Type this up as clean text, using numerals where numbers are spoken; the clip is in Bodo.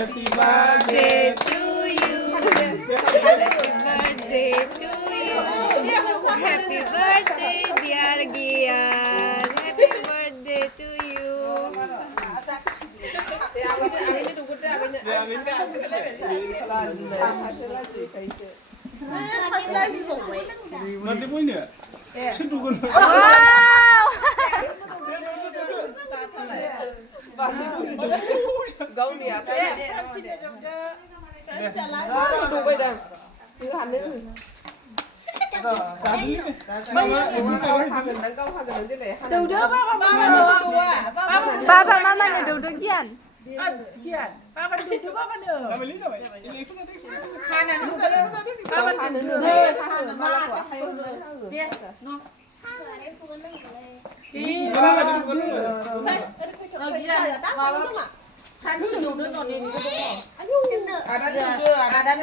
Happy birthday to you. Happy birthday to you. Happy birthday, dear Gian. Happy birthday to you. Nanti punya. Sedugun. Wow. Gấu nè, đủ bây giờ. Cứ hành đến. Papa, mama ni duduk Gian. Kian, papa duduk apa ni? Ada